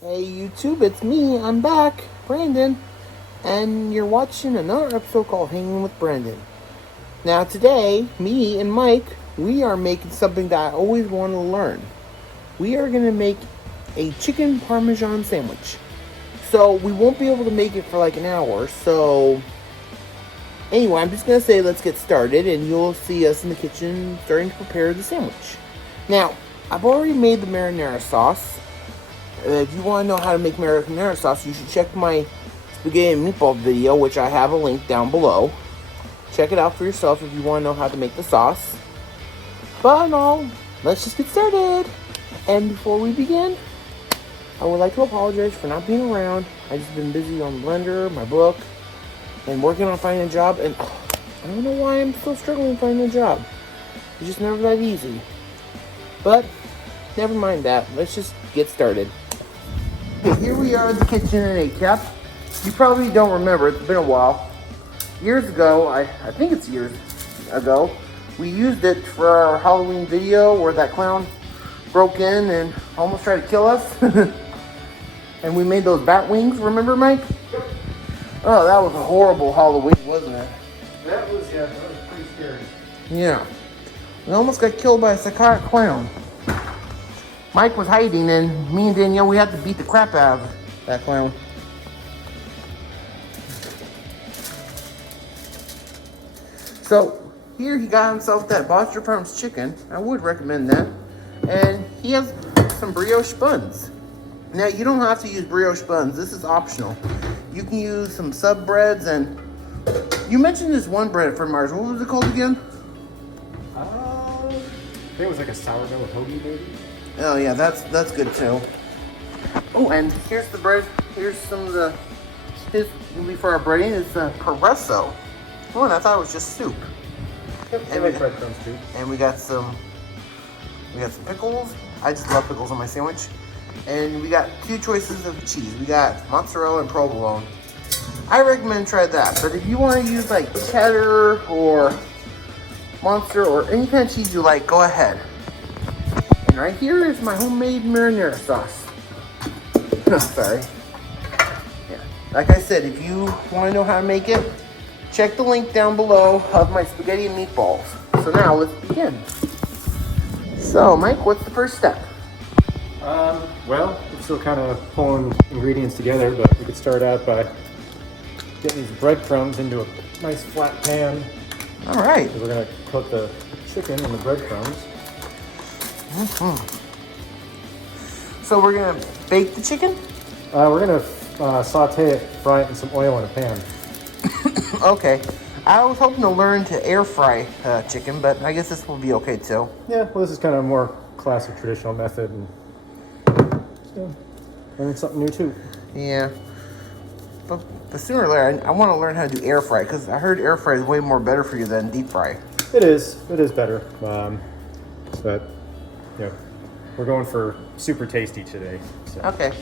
Hey YouTube, it's me. I'm back, Brandon, and you're watching another episode called Hanging with Brandon. Now today, me and Mike, we are making something that I always want to learn. We are going to make a chicken Parmesan sandwich. So we won't be able to make it for like an hour, so anyway, I'm just going to say let's get started, and you'll see us in the kitchen starting to prepare the sandwich. Now, I've already made the marinara sauce. If you want to know how to make marinara sauce, you should check my spaghetti and meatball video, which I have a link down below. Check it out for yourself if you want to know how to make the sauce. But no, let's just get started. And before we begin, I would like to apologize for not being around. I've just been busy on Blender, my book, and working on finding a job. And I don't know why I'm still struggling finding a job. It's just never that easy. But never mind that. Let's just get started. Okay, here we are in the kitchen in a cap. You probably don't remember, it's been a while. Years ago, I think it's years ago, we used it for our Halloween video where that clown broke in and almost tried to kill us. And we made those bat wings, remember, Mike? Yep. Oh, that was a horrible Halloween, wasn't it? That was pretty scary. Yeah. We almost got killed by a psychotic clown. Mike was hiding, and me and Danielle, we had to beat the crap out of that clown. So, here he got himself that Boston Farms chicken. I would recommend that. And he has some brioche buns. Now, you don't have to use brioche buns. This is optional. You can use some sub breads, and you mentioned this one bread from ours. What was it called again? I think it was like a sourdough hoagie, maybe. Oh yeah, that's good too. Oh, and here's the bread. Here's some of the his for our breading is Paresso. Oh, and I thought it was just soup. Yep, And like breadcrumbs too. And we got some pickles. I just love pickles on my sandwich. And we got two choices of cheese. We got mozzarella and provolone. I recommend try that. But if you want to use like cheddar or Monster or any kind of cheese you like, go ahead. And right here is my homemade marinara sauce. Sorry. Yeah. Like I said, if you want to know how to make it, check the link down below of my spaghetti and meatballs. So now let's begin. So, Mike, what's the first step? Well, we're still kind of pulling ingredients together, but we could start out by getting these breadcrumbs into a nice flat pan. All right. We're gonna cook the chicken in the breadcrumbs. So we're gonna bake the chicken? We're gonna saute it, fry it in some oil in a pan. Okay. I was hoping to learn to air fry chicken, but I guess this will be okay too. Yeah, well, this is kind of a more classic, traditional method, and learning something new too. Yeah. But sooner or later, I want to learn how to do air fry, because I heard air fry is way more better for you than deep fry. It is better. But we're going for super tasty today. So. Okay.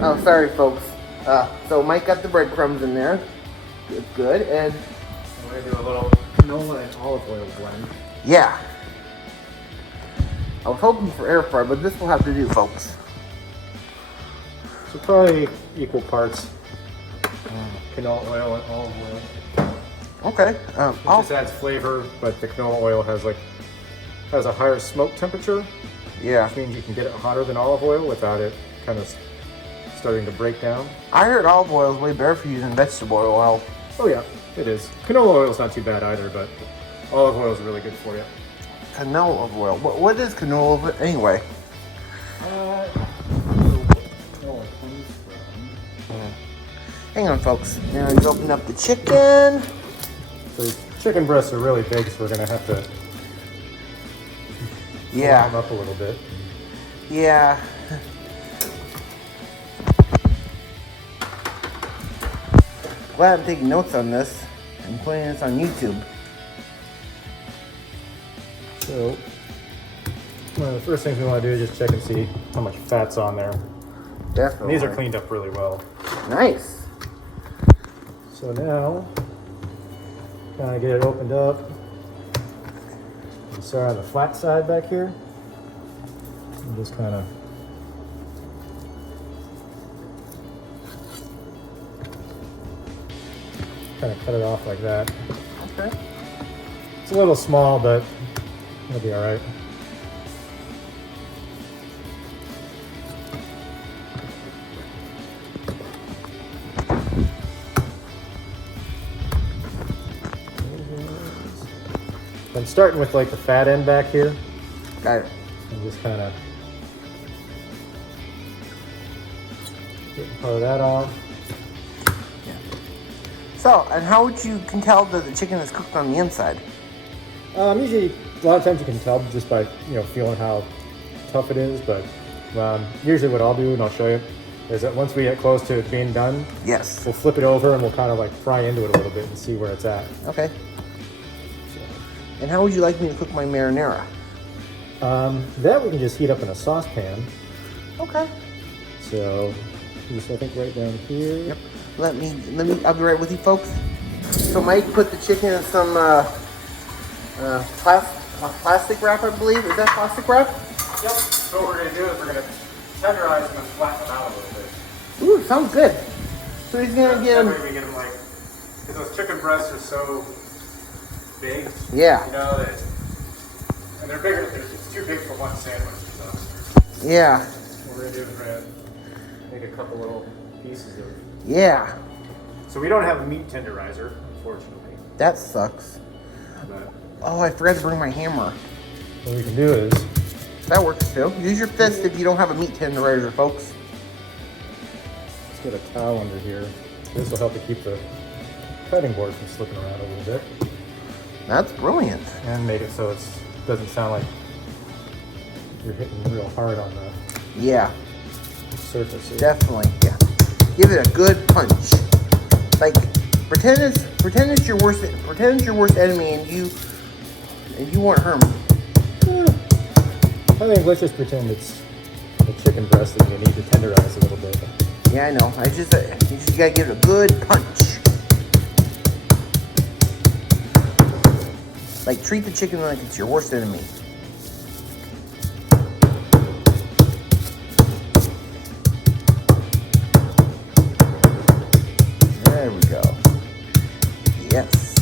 Oh, sorry, folks. So Mike got the breadcrumbs in there. Good. And We're gonna do a little canola and olive oil blend. yeah. I was hoping for air fry, but this will have to do, folks. So probably equal parts canola oil and olive oil. Okay. It just adds flavor, but the canola oil has a higher smoke temperature, Yeah. which means you can get it hotter than olive oil without it kind of starting to break down. I heard olive oil is way better for you than vegetable oil. Oh yeah, it is. Canola oil is not too bad either, but olive oil is really good for you. Canola oil. What is canola oil anyway? Hang on, folks. Now let's open up the chicken. So these chicken breasts are really big, so we're gonna have to warm Yeah. them up a little bit. Yeah. Glad I'm taking notes on this and putting this on YouTube. So one of the first things we want to do is just check and see how much fat's on there. Definitely. And these are cleaned up really well. Nice. So now, kind of get it opened up. You start on the flat side back here. And just kind of kind of cut it off like that. Okay. It's a little small, but it'll be all right. I'm starting with like the fat end back here. Got it. And just kind of getting part of that off. Yeah. So, and how would you can tell that the chicken is cooked on the inside? Usually, a lot of times you can tell just by feeling how tough it is. But usually, what I'll do, and I'll show you, is that once we get close to it being done, Yes. we'll flip it over and we'll kind of like fry into it a little bit and see where it's at. Okay. And how would you like me to cook my marinara? That we can just heat up in a saucepan. Okay. So, just I think right down here. Yep. Let me. I'll be right with you, folks. So Mike put the chicken in some plastic wrap, I believe. Is that plastic wrap? Yep. So what we're gonna do is we're gonna tenderize them and flatten them out a little bit. Ooh, sounds good. So he's gonna get them. That way we get them like, because those chicken breasts are so big. Yeah. That and they're bigger. It's too big for one sandwich. So Yeah. what we're gonna do is we're gonna make a couple little pieces of. Yeah. So we don't have a meat tenderizer, unfortunately. That sucks. But Oh, I forgot to bring my hammer. what we can do is That works too. Use your fist if you don't have a meat tenderizer, folks. let's get a towel under here. This will help to keep the cutting board from slipping around a little bit. That's brilliant. And make it so it doesn't sound like you're hitting real hard on the Yeah, surface. definitely. Yeah. Give it a good punch. Like pretend it's your worst enemy and you want Herman. I think let's just pretend it's a chicken breast that you need to tenderize a little bit. Yeah, I know. You just gotta give it a good punch. Like treat the chicken like it's your worst enemy. There we go. Yes.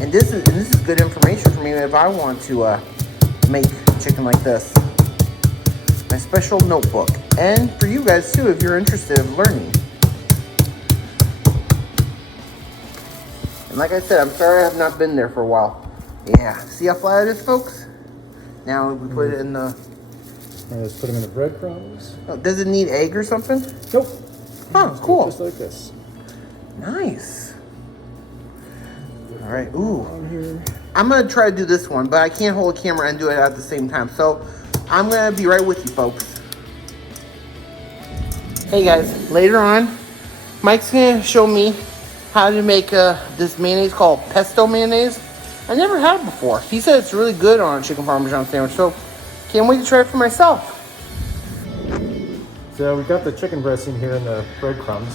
And this is good information for me if I want to make chicken like this. My special notebook, and for you guys too if you're interested in learning. And like I said, I'm sorry I have not been there for a while. Yeah, see how flat it is, folks? Now we put it in the. Let's put them in the breadcrumbs. Oh, does it need egg or something? Nope. Huh, cool. Just like this. Nice. All right. Ooh. On here. I'm gonna try to do this one, but I can't hold a camera and do it at the same time. So I'm gonna be right with you, folks. Hey guys, later on, Mike's gonna show me how to make this mayonnaise called pesto mayonnaise. I never had it before. He said it's really good on a chicken Parmesan sandwich, so can't wait to try it for myself. So we've got the chicken breasts in here in the breadcrumbs.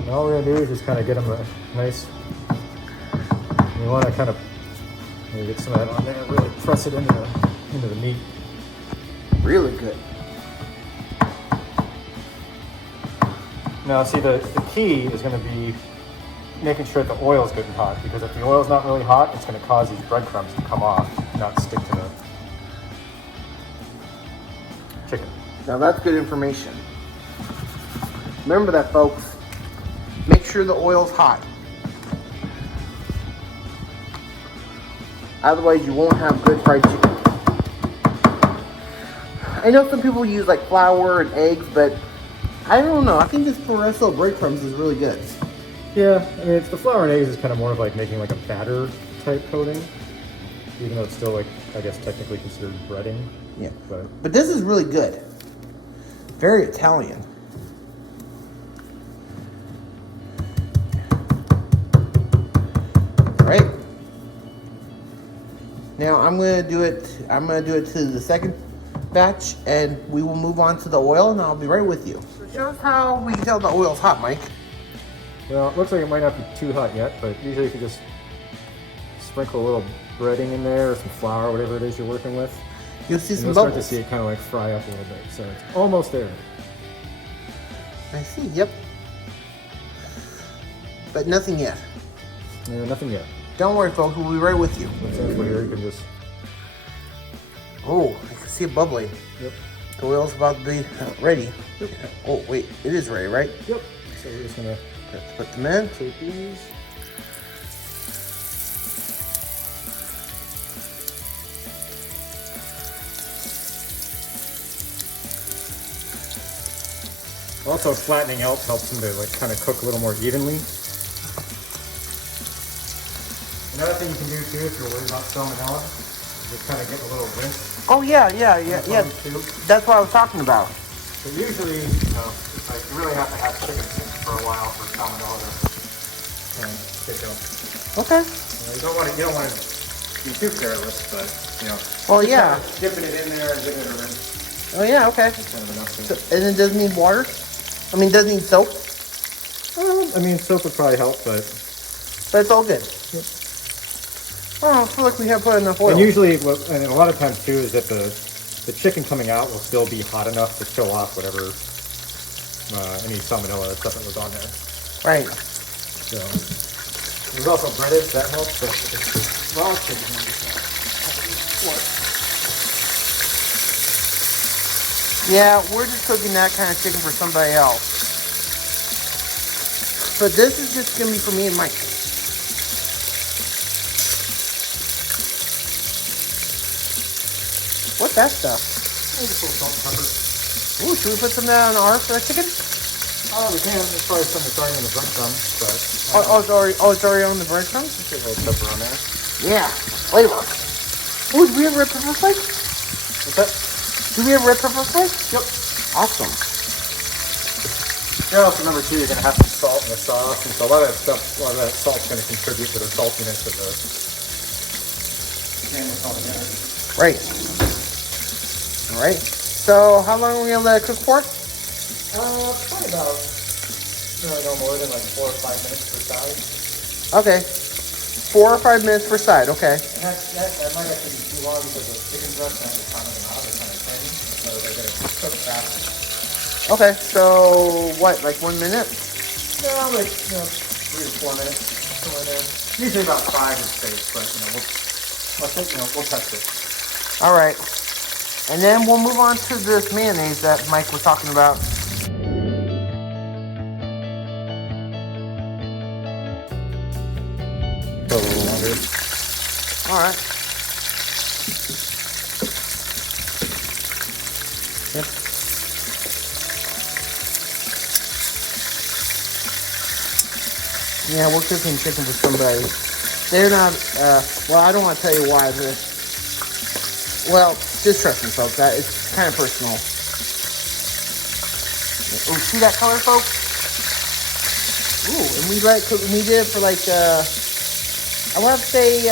And all we're gonna do is just kind of get them a nice. You want to kind of get some of that on there, really press it into the meat. Really good. Now, see, the key is going to be making sure the oil is good and hot, because if the oil's not really hot, it's going to cause these breadcrumbs to come off, not stick to the chicken. Now that's good information. Remember that, folks. Make sure the oil's hot. Otherwise, you won't have good fried chicken. I know some people use like flour and eggs, but I don't know. I think this Parmesan breadcrumbs is really good. Yeah, I mean, it's the flour and eggs is kind of more of like making like a batter type coating, even though it's still like, I guess, technically considered breading. Yeah. But this is really good. Very Italian. All right. Now I'm gonna do it to the second batch, and we will move on to the oil, and I'll be right with you. So show us how we can tell the oil's hot, Mike. well, it looks like it might not be too hot yet, but usually if you just sprinkle a little breading in there or some flour, whatever it is you're working with, You'll see and some you'll start bubbles. to see it kind of like fry up a little bit. So it's almost there. I see. Yep. but nothing yet. No, nothing yet. Don't worry, folks. We'll be right with you. That's sample here. You can just. Oh, I can see it bubbling. Yep. The oil's about to be ready. Yep. Oh, wait. It is ready, right? Yep. So we're just gonna Put them in. take these. Also, flattening out helps them to like kind of cook a little more evenly. Another thing you can do too, if you're worried about salmonella, is just kind of get a little rinse. Oh, yeah. Too. That's what I was talking about. So usually, it's like you really have to have chicken sitting for a while for salmonella to kind of pick up. Okay. You don't want to be too careless, but Well, yeah. Dipping it in there and giving it a rinse. Oh, yeah, okay. That's kind of enough. So, and it doesn't need water? I mean, it doesn't need soap? Soap would probably help, but But it's all good. Yep. Oh, I feel like we have put enough oil. and usually, and a lot of times too, is that the chicken coming out will still be hot enough to kill off whatever any salmonella stuff that was on there. Right. So there's also breaded, so that helps. But it's raw chicken. Yeah, we're just cooking that kind of chicken for somebody else. But this is just going to be for me and Mike. What's that stuff? Just a little salt and pepper. Ooh, should we put some of that on our chicken? Oh, we can. There's probably some that's already in the breadcrumbs, but It's already on the breadcrumbs? just a little pepper on there. Yeah, flavor. Ooh, do we have red pepper flakes? What's that? Do we have red pepper flakes? Yep. Awesome. Yeah, also remember too, you're gonna have some salt in the sauce, and so a lot of that salt's gonna contribute to the saltiness of the chicken altogether. Right. All right. So, how long are we gonna let it cook for? Probably about no more than like 4 or 5 minutes per side. Okay. 4 or 5 minutes per side. Okay. And that might actually be too long because the chicken breast and the Parmesan are kind of thin, so they're gonna cook fast. Okay. So, what? Like 1 minute? No, like 3 to 4 minutes, somewhere there. Usually about 5 is safe, but we'll test it. All right. And then we'll move on to this mayonnaise that Mike was talking about. A little longer. All right. Yep. Yeah, we're cooking chicken for somebody. They're not, well, I don't want to tell you why, but, well, just trust me, folks. It's kind of personal. Oh, see that color, folks? Ooh, and we did it for like, I want to say,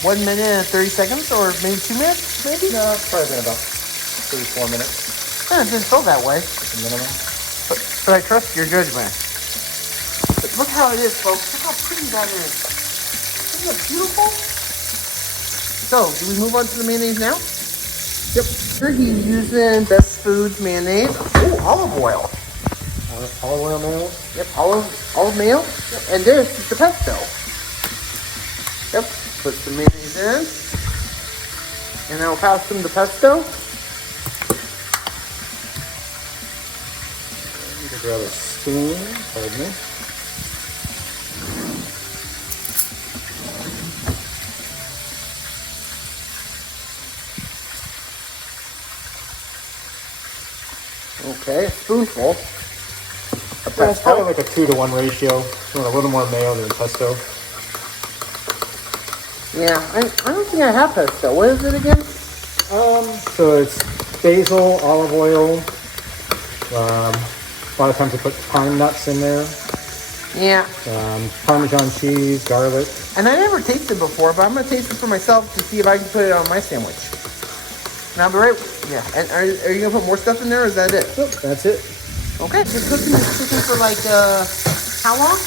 1 minute and 30 seconds, or maybe 2 minutes, maybe? No, it's probably been about 3 or 4 minutes. It didn't feel that way. At the minimum. But I trust your judgment. But look how it is, folks. Look how pretty that is. Isn't that beautiful? So, do we move on to the mayonnaise now? Yep. Here he's using Best Foods mayonnaise. Oh, olive oil. Olive oil mayo. Yep, olive mayo. Yep. And this is the pesto. Yep, put the mayonnaise in. And I'll pass him the pesto. You can grab a spoon, pardon me. Okay, a spoonful. Yeah, it's probably like a 2-to-1 ratio. You want a little more mayo than pesto. Yeah, I don't think I have pesto. What is it again? So it's basil, olive oil. A lot of times I put pine nuts in there. Yeah. Parmesan cheese, garlic. And I never tasted before, but I'm going to taste it for myself to see if I can put it on my sandwich. And I'll be right. Yeah. And are you going to put more stuff in there, or is that it? Yep, that's it. Okay. You're cooking this chicken for like, how long?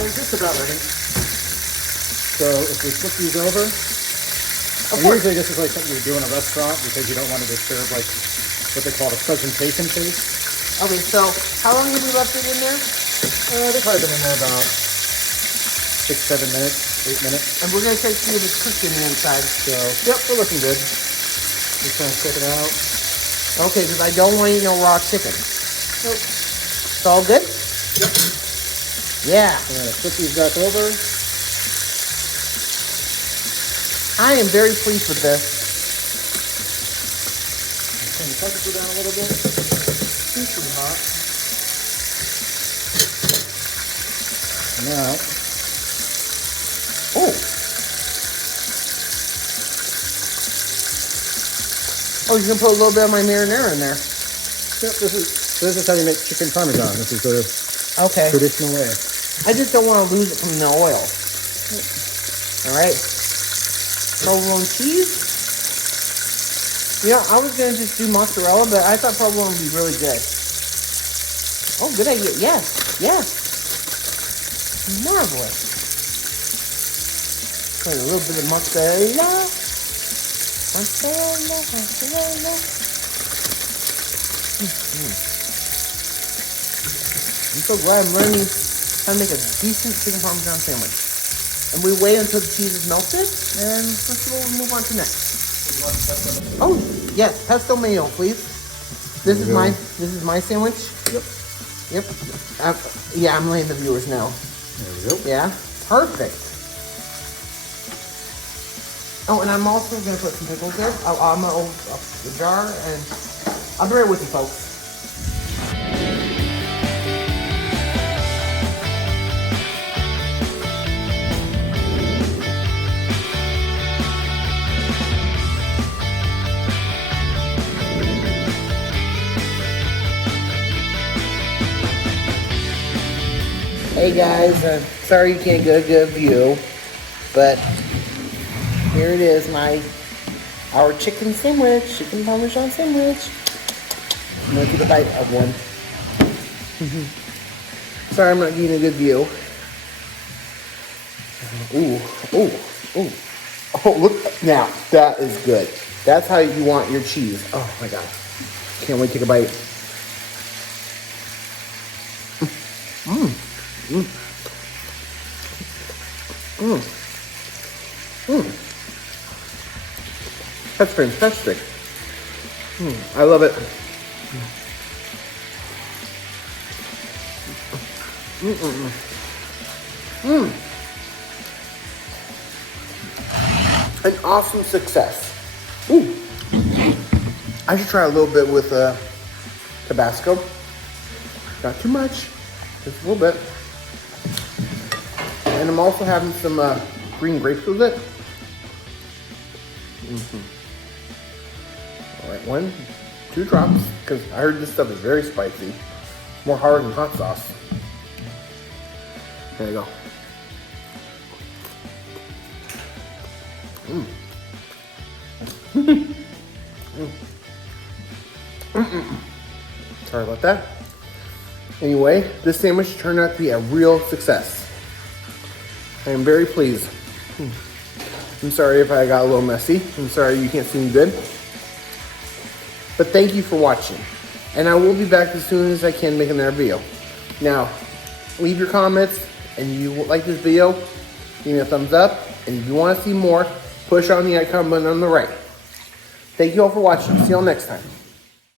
They're just about ready. So if we flip these over, and usually this is like something you do in a restaurant because you don't want to disturb like what they call the presentation taste. Okay, so how long have we left it in there? They've probably been in there about 6, 7 minutes, 8 minutes. And we're gonna check to see if it's cooked in the inside. So, yep, we're looking good. Just trying to check it out. Okay, because I don't want to eat no raw chicken. Nope. It's all good? Yep. Yeah. Flip these back over. I am very pleased with this. Turn the temperature down a little bit. Too hot. Now. Oh. Oh, you can put a little bit of my marinara in there. Yep, this is how you make chicken parmesan. This is the traditional way. I just don't want to lose it from the oil. All right. Provolone cheese. Yeah, I was going to just do mozzarella, but I thought provolone would be really good. Oh, good idea. Yes. Marvelous. Put a little bit of mozzarella. Mozzarella. I'm so glad I'm learning how to make a decent chicken parmesan sandwich. And we wait until the cheese is melted, and let's see what we'll move on to next. Oh, yes, pesto mayo, please. This is my sandwich. Yep. Yeah, I'm letting the viewers know. There we go. Yeah, perfect. Oh, and I'm also gonna put some pickles there. I'm gonna open up the jar, and I'll be right with you, folks. Hey guys, sorry you can't get a good view, but here it is, our chicken sandwich, chicken parmesan sandwich. I'm gonna take a bite of one. Sorry, I'm not getting a good view. Ooh. Oh, look, now, that is good. That's how you want your cheese. Oh my God. Can't wait to take a bite. That's fantastic. I love it. An awesome success. Ooh. I should try a little bit with Tabasco. Not too much, just a little bit. And I'm also having some green grapes with it. All right, 1, 2 drops, because I heard this stuff is very spicy. More hard than hot sauce. There you go. Sorry about that. Anyway, this sandwich turned out to be a real success. I am very pleased. I'm sorry if I got a little messy. I'm sorry you can't see me good. But thank you for watching. And I will be back as soon as I can make another video. Now, leave your comments, and if you like this video, give me a thumbs up. And if you want to see more, push on the icon button on the right. Thank you all for watching. See you all next time.